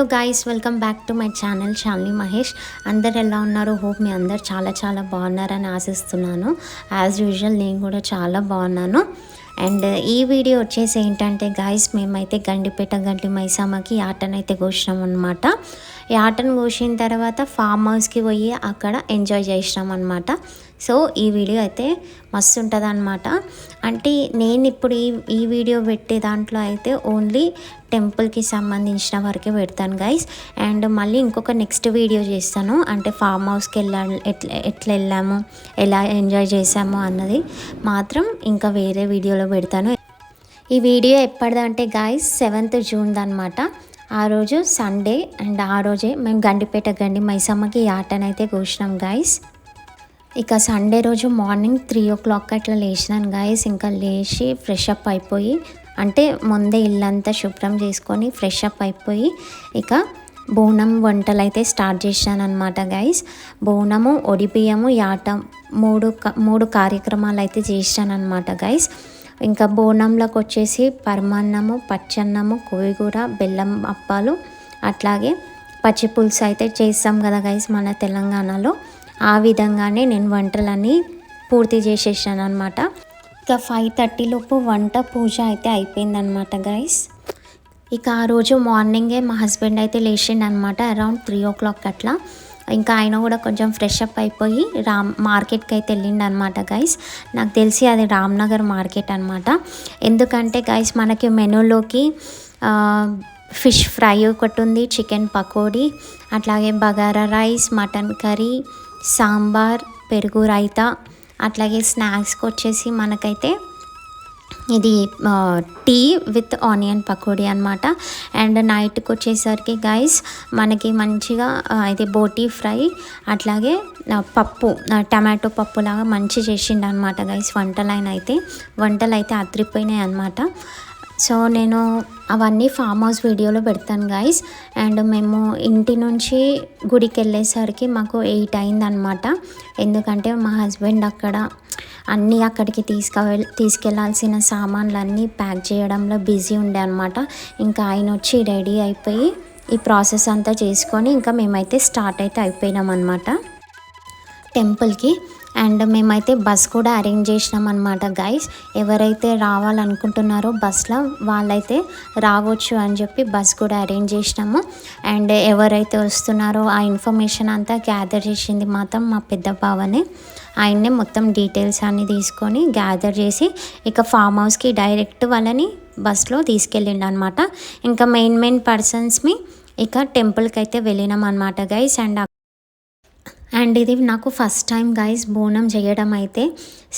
Hello guys, welcome back to my channel Shalini Mahesh. అందరు ఎలా ఉన్నారు? హోప్ మీ అందరు చాలా బాగున్నారని ఆశిస్తున్నాను. యాజ్ యూజువల్ నేను కూడా చాలా బాగున్నాను. అండ్ ఈ వీడియో వచ్చేసి ఏంటంటే గాయ్స్, మేమైతే గండిపేట గండి మైసమ్మకి యాటనైతే కోసినాం అనమాట. యాటను కోసిన తర్వాత ఫామ్ హౌస్కి పోయి అక్కడ ఎంజాయ్ చేసినాం అనమాట. సో ఈ వీడియో అయితే మస్తు ఉంటుంది అనమాట. అంటే నేను ఇప్పుడు ఈ వీడియో పెట్టే దాంట్లో అయితే ఓన్లీ టెంపుల్కి సంబంధించిన వరకే పెడతాను గైస్. అండ్ మళ్ళీ ఇంకొక నెక్స్ట్ వీడియో చేస్తాను, అంటే ఫామ్ హౌస్కి ఎట్లా వెళ్ళాము, ఎలా ఎంజాయ్ చేసాము అన్నది మాత్రం ఇంకా వేరే వీడియోలో పెడతాను. ఈ వీడియో ఎప్పటిదంటే గాయస్ 7th June అనమాట. ఆ రోజు సండే. అండ్ ఆ రోజే మేము గండిపేట గండి మైసమ్మకి యాటనైతే కోసినాం గాయస్. ఇక సండే రోజు మార్నింగ్ 3 o'clock అట్లా లేచినాను గాయస్. ఇంకా లేచి ఫ్రెష్ అప్ అయిపోయి, అంటే ముందే ఇల్లంతా శుభ్రం చేసుకొని ఫ్రెష్ అప్ అయిపోయి ఇక బోనం వంటలు అయితే స్టార్ట్ చేశాను అనమాట గైస్. బోనము, ఒడిబియ్యము, యాట మూడు కార్యక్రమాలు అయితే చేశాను అనమాట గైస్. ఇంకా బోనంలోకి వచ్చేసి పరమాన్నము, పచ్చన్నము, కోయిగూర, బెల్లం అప్పాలు, అట్లాగే పచ్చి పులుసు అయితే చేస్తాం కదా గైస్ మన తెలంగాణలో. ఆ విధంగానే నేను వంటలన్నీ పూర్తి చేసేసాను అనమాట. ఇక 5:30 లోపు వంట పూజ అయితే అయిపోయిందనమాట గైస్. ఇక ఆ రోజు మార్నింగే మా హస్బెండ్ అయితే లేచిండు అనమాట, అరౌండ్ 3 o'clock అట్లా. ఇంకా ఆయన కూడా కొంచెం ఫ్రెష్ అప్ అయిపోయి మార్కెట్కి అయితే వెళ్ళిండు అనమాట గైస్. నాకు తెలిసి అది రామ్నగర్ మార్కెట్ అనమాట. ఎందుకంటే గైస్ మనకి మెనూలోకి ఫిష్ ఫ్రై ఒకటి ఉంది, చికెన్ పకోడీ, అట్లాగే bagara rice, mutton curry, sambar, పెరుగు రైతా, అట్లాగే స్నాక్స్కి వచ్చేసి మనకైతే ఇది టీ విత్ ఆనియన్ పకోడీ అనమాట. అండ్ నైట్కి వచ్చేసరికి గైస్ మనకి మంచిగా ఇది బోటీ ఫ్రై, అట్లాగే పప్పు, టమాటో పప్పు లాగా మంచి చేసిండు అనమాట గైస్. వంటలు అయితే అదిరిపోయినాయి అనమాట. సో నేను అవన్నీ ఫామ్ హౌస్ వీడియోలో పెడతాను గైస్. అండ్ మేము ఇంటి నుంచి గుడికి వెళ్ళేసరికి మాకు 8 అయిందనమాట. ఎందుకంటే మా హస్బెండ్ అక్కడికి తీసుకెళ్లాల్సిన సామాన్లన్నీ ప్యాక్ చేయడంలో బిజీ ఉండే అనమాట. ఇంకా ఆయన వచ్చి రెడీ అయిపోయి ఈ ప్రాసెస్ అంతా చేసుకొని ఇంకా మేమైతే స్టార్ట్ అయితే అయిపోయినాం అనమాట టెంపుల్కి. అండ్ మేమైతే బస్ కూడా అరేంజ్ చేసినాం అనమాట గైస్. ఎవరైతే రావాలనుకుంటున్నారో బస్లో వాళ్ళైతే రావచ్చు అని చెప్పి బస్ కూడా అరేంజ్ చేసినాము. అండ్ ఎవరైతే వస్తున్నారో ఆ ఇన్ఫర్మేషన్ అంతా గ్యాదర్ చేసింది మాత్రం మా పెద్ద బావనే. ఆయన్నే మొత్తం డీటెయిల్స్ అన్నీ తీసుకొని గ్యాదర్ చేసి ఇక ఫామ్ హౌస్కి డైరెక్ట్ వాళ్ళని బస్లో తీసుకెళ్ళిండు అనమాట. ఇంకా మెయిన్ పర్సన్స్ని ఇక టెంపుల్కి అయితే వెళ్ళినాం అనమాట గైస్. అండ్ ఇది నాకు ఫస్ట్ టైం గైస్ బోనం చేయడం అయితే.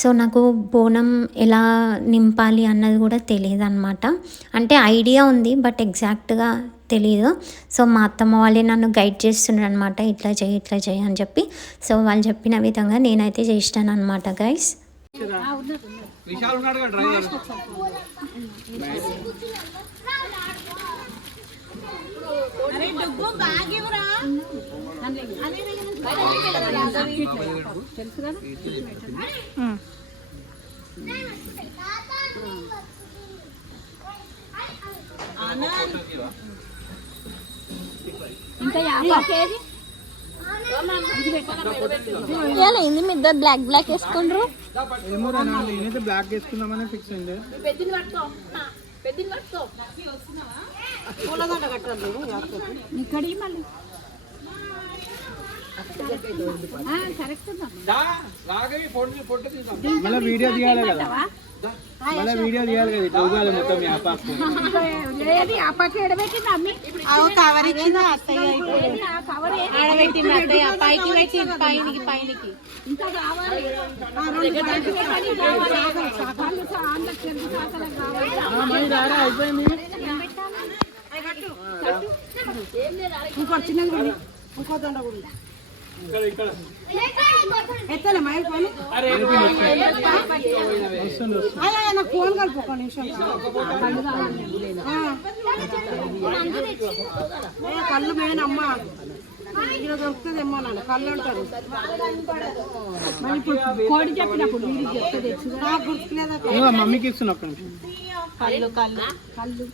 సో నాకు బోనం ఎలా నింపాలి అన్నది కూడా తెలియదు అనమాట. అంటే ఐడియా ఉంది బట్ ఎగ్జాక్ట్గా తెలీదు. సో మా అత్తమ్మ వాళ్ళే నన్ను గైడ్ చేస్తున్నారు అనమాట, ఇట్లా చేయి అని చెప్పి. సో వాళ్ళు చెప్పిన విధంగా నేనైతే చేసినాను అనమాట గైస్. ఇది మీ ఇద్దరు బ్లాక్ వేసుకుంటారు. బ్లాక్ వేసుకుందామని ఫిక్స్ అయింది. మళ్ళీ వీడియో తీయాలి కదా, మొత్తం అయిపోయింది. ఫోన్ కలుపు ఒక నిమిషం. కళ్ళు మేనమ్మా ఇక్కడ దొరుకుతుంది ఏమో నాన్న కళ్ళు అంటారు మరి ఇప్పుడు కోడి చెప్పినప్పుడు మీరు చెప్తే నాకు గుర్తులేదా మమ్మీకి ఇస్తున్నా ఒక్క నిమిషం కళ్ళు కళ్ళు కళ్ళు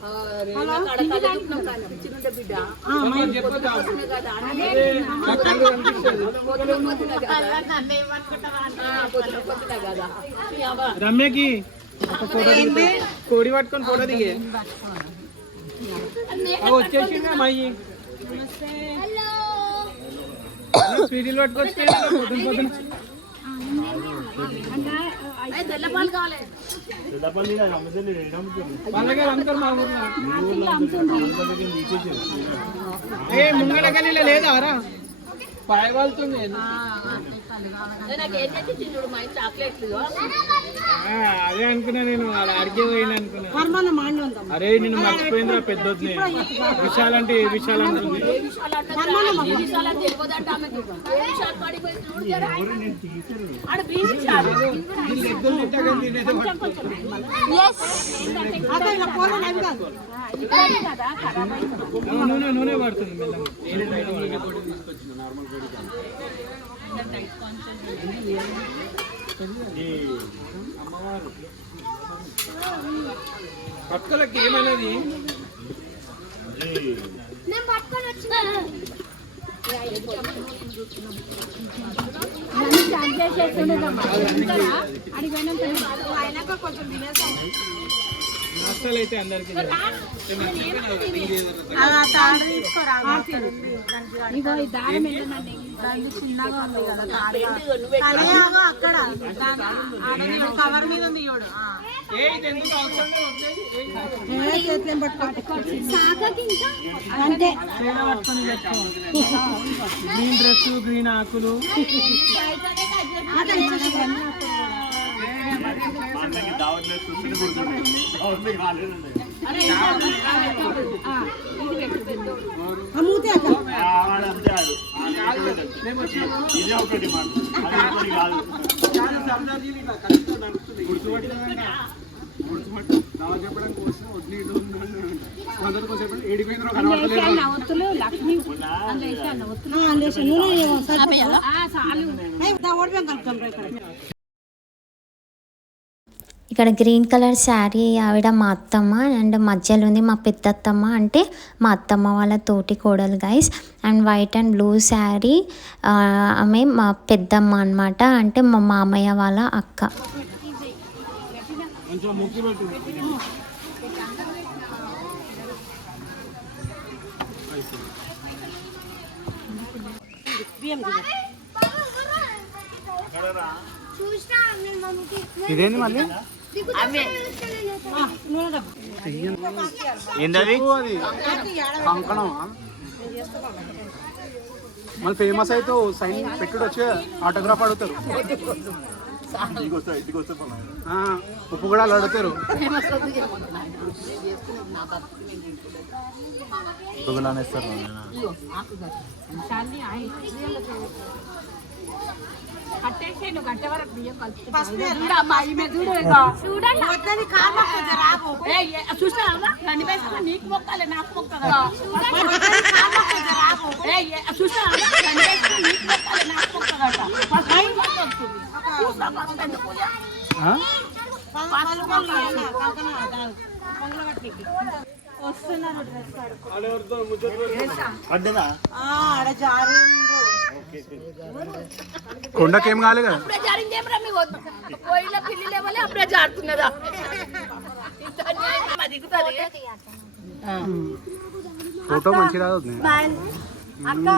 రమ్యకి ఒక ఫోటో దిగితే కోడి పట్టుకొని ఫోటో దిగే వచ్చేసిందా మయ్యి స్వీటీలు పట్టుకొచ్చి పొద్దున పొద్దున వాళ్ళకే అమ్ముతారు మా ఊర్లో ఏ ముంగడ గల్లీలో లేదా రా పాయ వాళ్తుంది అదే అనుకున్నా నేను అలా అడిగే పోయిన అనుకున్నా అరే నేను మర్చిపోయిందిరా పెద్దొద్దు విశాలంటే ఏ విశాల్ అంటుంది నూనె నూనె పడుతుంది పక్కలకి ఏమన్నది నష్టాలు అయితే అందరికి కవర్ మీద ఉంది గ్రీన్ డ్రెస్ గ్రీన్ ఆకులు ఇక్కడ గ్రీన్ కలర్ శారీ ఆవిడ మా అత్తమ్మ అండ్ మధ్యలో ఉంది మా పెద్దత్తమ్మ అంటే మా అత్తమ్మ వాళ్ళ తోటి కోడలు guys. And white and blue sari ఆమె మా పెద్దమ్మ అనమాట, అంటే మా మామయ్య వాళ్ళ అక్క. ఇదేంటి మళ్ళీ ఏంటది కంకణం మళ్ళీ ఫేమస్ అయితే సైన్ పెట్టుడు వచ్చి ఆటోగ్రాఫ్ అడుగుతారు, ఉప్పు కూడా అడుగుతారు. కట్టేసే నువ్వు కట్టే వరకు బియ్యం చూసినా నీకు మొక్కాలి నాకు మొక్కదా చూసినా నీకు మొక్కాలి నాకు మొక్కదట కొండకేం కాలే కదా, అప్పుడే జారిందేమరా మీ పోయిన పిల్లి లేవలే అప్పుడే జారుతున్నదా దిగుతుంది ఫోటో మంచి రాదు అక్క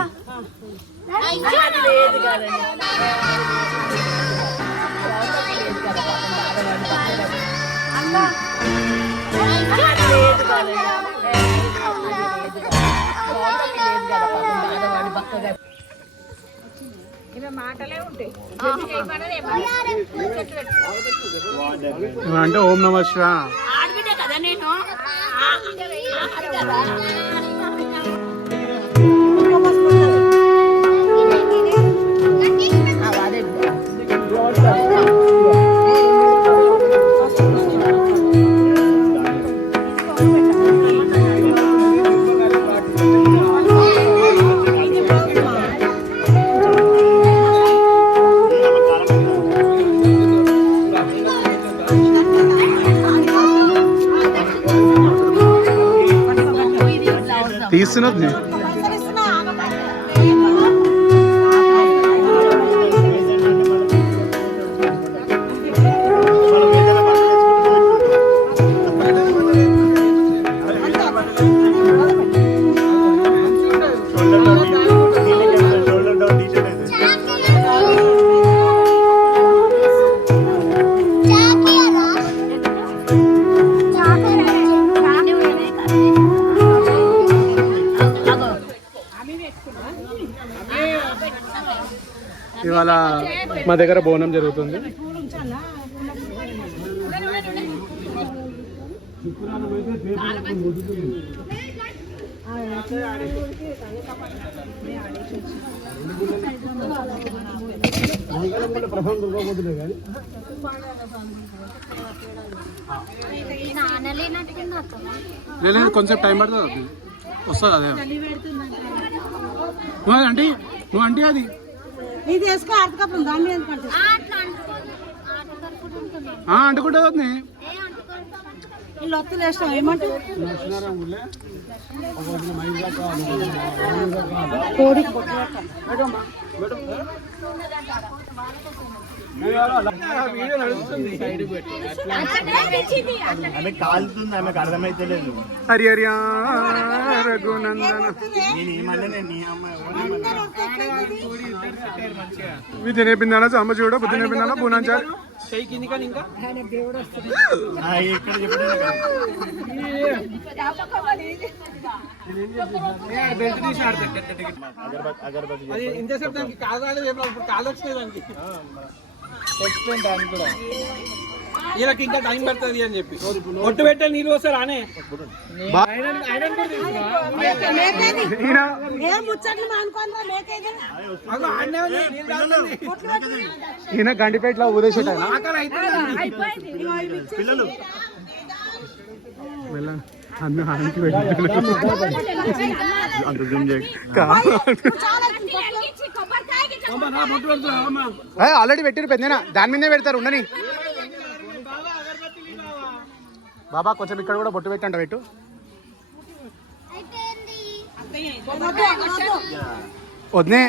లేదు మాటలే ఉంటాయి అంటే ఓం నమః శివ ఆడబిడ్డే కదా నేను తీస్తున్నది ఇవాళ మా దగ్గర బోనం జరుగుతుంది. లేదు కొంచెం టైం పడుతుంది, వస్తుంది అదే. నువ్వు అంటే అది ఇది వేసుకో అర్థకప్పుడు దాని మీద అంటుకుంటుంది. వీళ్ళు ఒత్తులు వేస్తాం ఏమంటారు కోడికి ఆమె కాలుతుంది, ఆమెకు అర్థమైతే లేదు. హరి హరి రఘునందన విద్య నేర్పిందానా అమ్మ చూడ బుద్ధి నేర్పిందానా పూనాచారి ఇక్కడ చెప్పలేదు. ఇంతసేపు దానికి కాదు రాలేదు, ఇప్పుడు కాలు వచ్చినాయి దానికి తెచ్చిపోయింది దానికి కూడా. వీళ్ళకి ఇంకా టైం పడుతుంది అని చెప్పి ఒట్టు పెట్టే నీళ్ళు వస్తారు అనే ఈయన గండిపేటలో ఊదేసేట పిల్లలు ఆల్రెడీ పెట్టిరు పెద్దనా, దాని మీదే పెడతారు ఉండని. బాబా కొంచెం ఇక్కడ కూడా బొట్టు పెట్టంట పెట్టు. వద్దే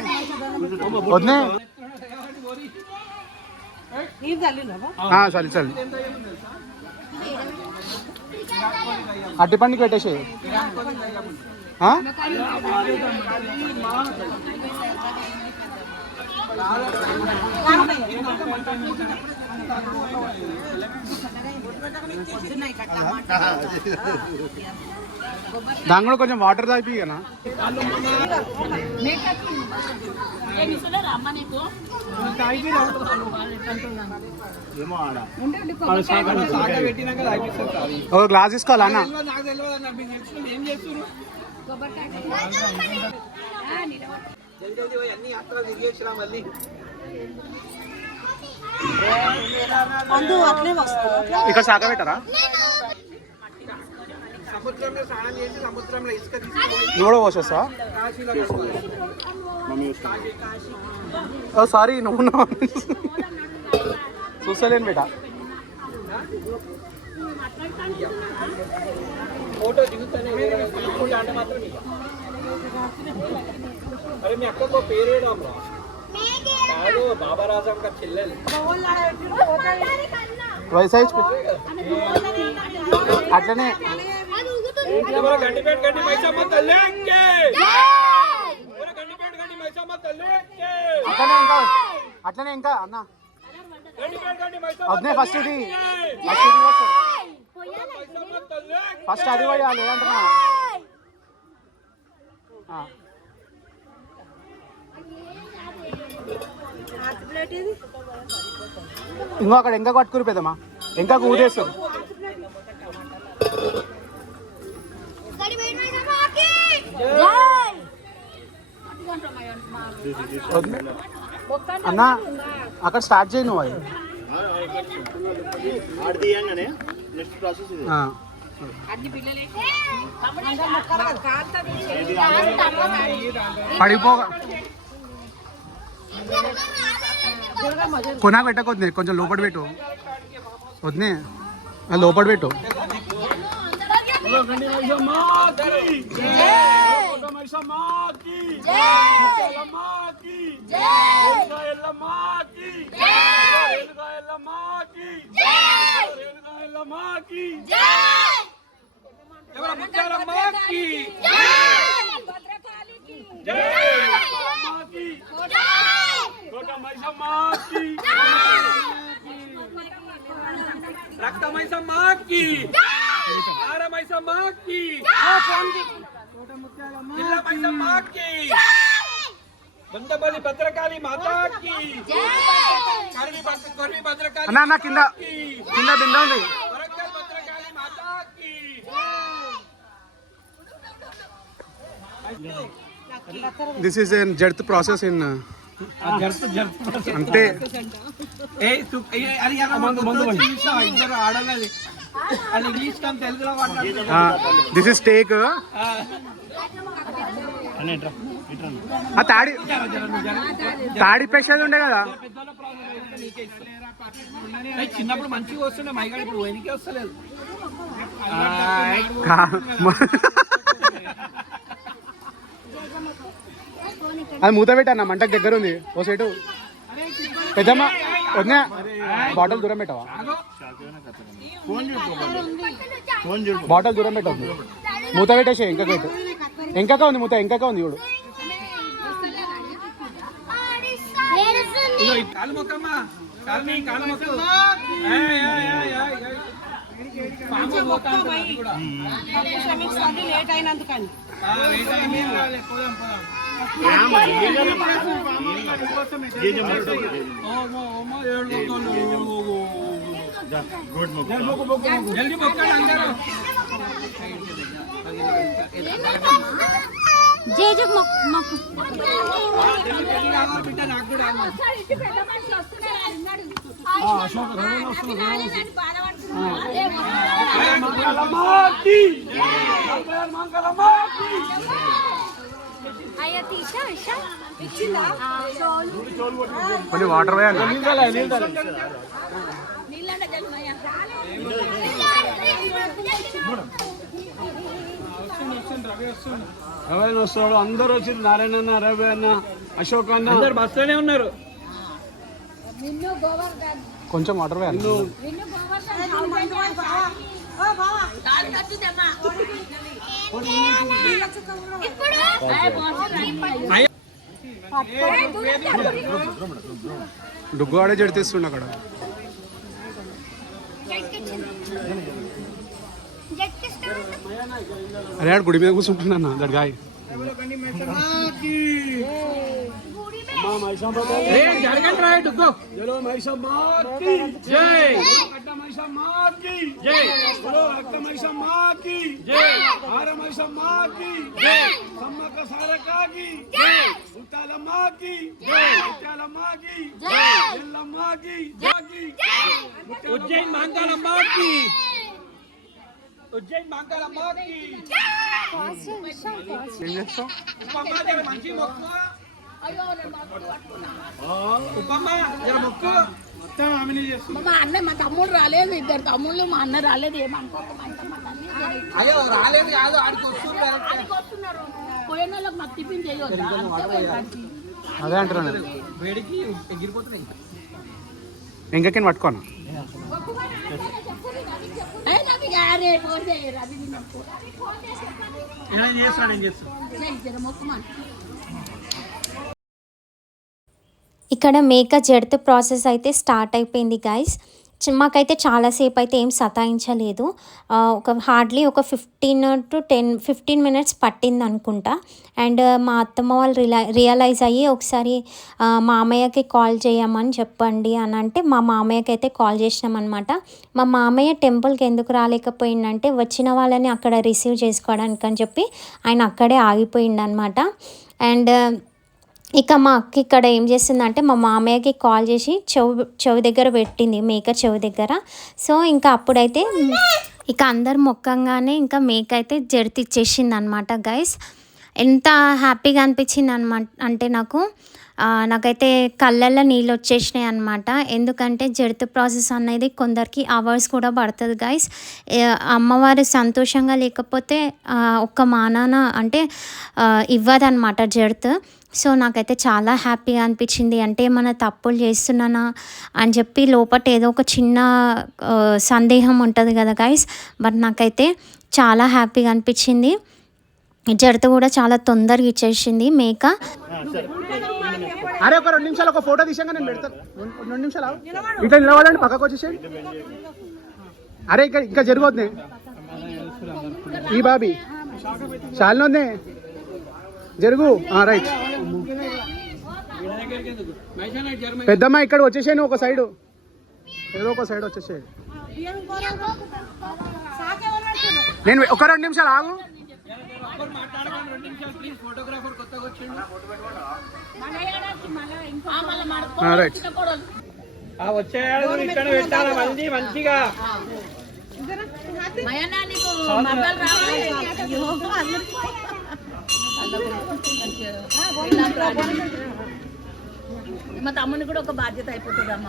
వద్దే చలి చలి అట్టి పండుగ పెట్టేసి దాని కూడా కొంచెం వాటర్ తాగిపి కదా. ఒక గ్లాస్ తీసుకోవాలా అన్న? ఇక్కడ శాఖ పెట్టారా? సముద్రంలో స్నానం చేసి సముద్రంలో ఇసుక నువ్వు కూడా పోసేస్తా? సారీ నువ్వు చూస్తలేను బేటా. ఫోటో దిగుతానే అంటే మాత్రం అరే మీ అక్కకు పేరేడా కాదు బాబా రాజం గారి చెల్లెలు వైసైజ్ అట్లనే గండిపేట గండి మైసమ్మ తల్లి గండిపేట గండి మైసమ్మ తల్లి అట్లనే ఇంకా అన్న గండిపేట గండి వద్దే ఫస్ట్ ఇది ఫస్ట్ అది పోయాలి అంటున్నా. ఇంకో అక్కడ ఇంకా పట్టుకుని పెద్దమ్మా, ఇంకా ఊరేస్తారు. అన్న అక్కడ స్టార్ట్ చేయి నువ్వు. అది నెక్స్ట్ ప్రాసెస్ పడిపోగా కొనాకు పెట్టకొద్దు, కొంచెం లోపల పెట్టు. వద్దే లోపల పెట్టు. మైసమ్మకి ముత్యాలమ్మకి రేణుకాయలమ్మకి రేణుకాయలమ్మకి ఎవరు ముత్యాలమ్మకి జై కోట మైసమ్మకి రక్త మైసమ్మకి ఆర మైసమ్మకి జిల్లా మైసమ్మకి బందబలి భద్రకాళి మాతాకి కర్వి భద్రకాళి అన్న అన్న కింద కింద బింద ఉంది. వరంగల్ భద్రకాళి మాతాకి this is an earth process in అంటే ఇద్దరు ఆడలేదు అది ఇంగ్లీష్ కమ్ తెలుగులో దిస్ ఇస్ టేక్ ఆ తాడి పెషల్ ఉండే కదా. చిన్నప్పుడు మంచిగా వస్తుండే మైగాడు ఇప్పుడు వెనకే వస్తలేదు. అది మూత పెట్టన్న మంటకు దగ్గర ఉంది. ఓ సైటు పెద్దమ్మ వదినా బాటిల్ దూరం పెట్టవా? బాటిల్ దూరం పెట్టవద్దు. మూత పెట్టేసే ఇంకాక ఉంది మూత ఇంకాక ఉంది చూడు. కాలు మొక్కమ్మ కాలు మొక్క లేట్ అయినందుకని జల్దీ మొక్కండి అందరూ. బిడ్డ నాకు కూడా కొన్ని వాటర్ వేయాలి. రవి వస్తాడు అందరూ వచ్చి నారాయణ అన్న రవి అన్న అశోక్ అన్న అందరు బస్తూనే ఉన్నారు. కొంచెం వాటర్ వేయాలి. డుగ్గు ఆడే జడితేస్తుండ అక్కడ. అరే ఆడు గుడి మీద కూర్చుంటున్నా దడ్గాయ్. జరగండి రాయ డుగ్గు మైసమ్మకి జై మైసమ్మకి జై మైసమ్మకి జై ఆర మైసమ్మకి జై సమ్మక్క సారకాకి జై ముత్యాలమ్మకి జై ముత్యాలమ్మకి జై ఎల్లమ్మకి జై ఉజ్జయిన్ మాంకాలమ్మకి ఉజ్జయిన్ మాంకాలమ్మకి ఏం చేస్తావు? మంచి మొక్క మొక్కు మా అన్న మా తమ్ముడు రాలేదు, ఇద్దరు తమ్ముళ్ళు మా అన్న రాలేదు. అయ్యో రాలేదు కాదు ఆడికి వస్తున్నారు పోయిన వాళ్ళకి మాకు టిఫిన్ చేయొద్దా? అదే అంటున్నాను. వేడికి ఎగిరిపోతున్నాయి. ఇంకెక్కని పట్టుకోను. నేను చేస్తాను ఇక్కడ మేక జడత ప్రాసెస్ అయితే స్టార్ట్ అయిపోయింది గైస్. మాకైతే చాలాసేపు అయితే ఏం సతాయించలేదు. హార్డ్లీ ఒక 15 మినిట్స్ పట్టింది అనుకుంటా. అండ్ మా అత్తమ్మ వాళ్ళు రియలైజ్ అయ్యి ఒకసారి మామయ్యకి కాల్ చేయమని చెప్పండి అని అంటే మా మామయ్యకి అయితే కాల్ చేసినామన్నమాట. మా మామయ్య టెంపుల్కి ఎందుకు రాలేకపోయిందంటే వచ్చిన వాళ్ళని అక్కడ రిసీవ్ చేసుకోవడానికి అని చెప్పి ఆయన అక్కడే ఆగిపోయిండనమాట. అండ్ ఇక మా అక్క ఇక్కడ ఏం చేసిందంటే మా మామయ్యకి కాల్ చేసి చెవి దగ్గర పెట్టింది, మేక చెవి దగ్గర. సో ఇంకా అప్పుడైతే ఇక అందరు మొక్కంగానే ఇంకా మేక అయితే జడితిచ్చేసింది అనమాట గైస్. ఎంత హ్యాపీగా అనిపించింది అనమాట అంటే నాకైతే కళ్ళల్లో నీళ్ళు వచ్చేసినాయి అనమాట. ఎందుకంటే జడత ప్రాసెస్ అనేది కొందరికి అవర్స్ కూడా పడుతుంది గైస్. అమ్మవారు సంతోషంగా లేకపోతే ఒక్క మానాన అంటే ఇవ్వదన్నమాట జడత. సో నాకైతే చాలా హ్యాపీగా అనిపించింది. అంటే ఏమైనా తప్పులు చేస్తున్నానా అని చెప్పి లోపల ఏదో ఒక చిన్న సందేహం ఉంటుంది కదా గైస్. బట్ నాకైతే చాలా హ్యాపీగా అనిపించింది. జడత కూడా చాలా తొందరగా ఇచ్చేసింది మేక. అరే ఒక 2 నిమిషాలు ఒక ఫోటో తీసాక నేను పెడతాను. 2 నిమిషాలు ఇట్లా నిలబడండి, పక్కకు వచ్చేసేయండి. అరే ఇంకా జరగొద్దు ఈ బాబీ చాలనొద్దే జరుగు. రైట్ పెద్దమ్మ ఇక్కడ వచ్చేసాను, ఒక సైడ్ ఏదో ఒక సైడ్ వచ్చేసేది. నేను ఒక 2 నిమిషాలు ఆగు. వచ్చేయాడు ఇక్కడ పెట్టాలి మంచిగా. మా తమ్ముని కూడా ఒక బాధ్యత అయిపోతుంది అమ్మ.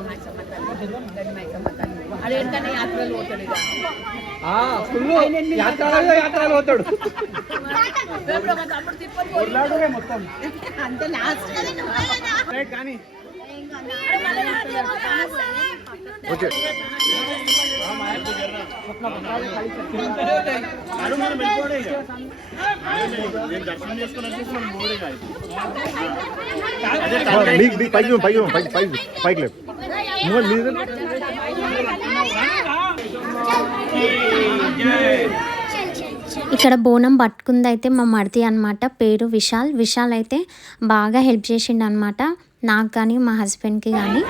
అదేంటనే యాత్రలు పోతాడు ఇక యాత్రలు పోతాడు మా తమ్ముడు తిప్పని మొత్తం అంతే లాస్ట్ కానీ దర్శనం చేసుకుని పైకి లేదు. ఇక్కడ బోనం పట్టుకుంది అయితే మా మరిది అనమాట, పేరు విశాల్. విశాల్ అయితే బాగా హెల్ప్ చేసిండు అనమాట, నాకు కానీ మా హస్బెండ్కి కానీ.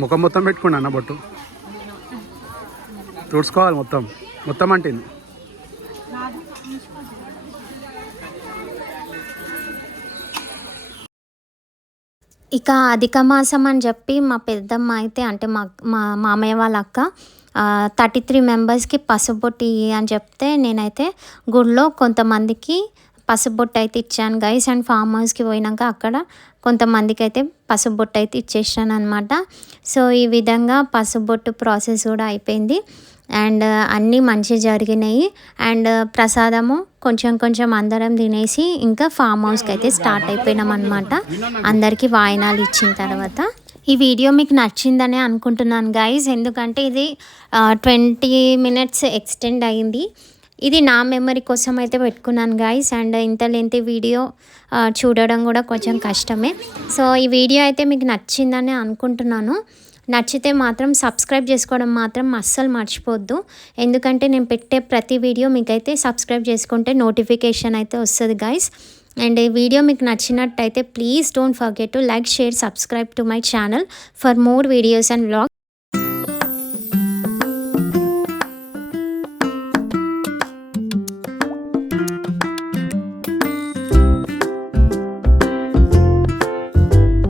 ముఖం మొత్తం పెట్టుకోండి అన్న, బొట్టు తుడుచుకోవాలి మొత్తం మొత్తం అంటుంది. ఇక అధిక మాసం అని చెప్పి మా పెద్దమ్మ అయితే అంటే మా మామయ్య వాళ్ళ అక్క 33 మెంబర్స్కి పసుబొట్టు అని చెప్తే నేనైతే గుడిలో కొంతమందికి పసుబొట్టు అయితే ఇచ్చాను గైస్. అండ్ ఫామ్ హౌస్కి పోయినాక అక్కడ కొంతమందికి అయితే పసుబొట్టు అయితే ఇచ్చేసాను అనమాట. సో ఈ విధంగా పసుబొట్టు ప్రాసెస్ కూడా అయిపోయింది అండ్ అన్నీ మంచిగా జరిగినాయి. అండ్ ప్రసాదము కొంచెం అందరం తినేసి ఇంకా ఫామ్ హౌస్కి అయితే స్టార్ట్ అయిపోయినాం అనమాట, అందరికీ వాయినాలు ఇచ్చిన తర్వాత. ఈ వీడియో మీకు నచ్చిందనే అనుకుంటున్నాను గైస్, ఎందుకంటే ఇది 20 minutes ఎక్స్టెండ్ అయింది. ఇది నా మెమరీ కోసం అయితే పెట్టుకున్నాను గైస్. అండ్ ఇంత లెంత్ వీడియో చూడడం కూడా కొంచెం కష్టమే. సో ఈ వీడియో అయితే మీకు నచ్చిందని అనుకుంటున్నాను. నచ్చితే మాత్రం సబ్స్క్రైబ్ చేసుకోవడం మాత్రం అస్సలు మర్చిపోద్దు, ఎందుకంటే నేను పెట్టే ప్రతి వీడియో మీకైతే సబ్స్క్రైబ్ చేసుకుంటే నోటిఫికేషన్ అయితే వస్తుంది గైస్. అండ్ ఈ వీడియో మీకు నచ్చినట్టయితే please don't forget to like, share, subscribe to my channel for more videos and vlogs.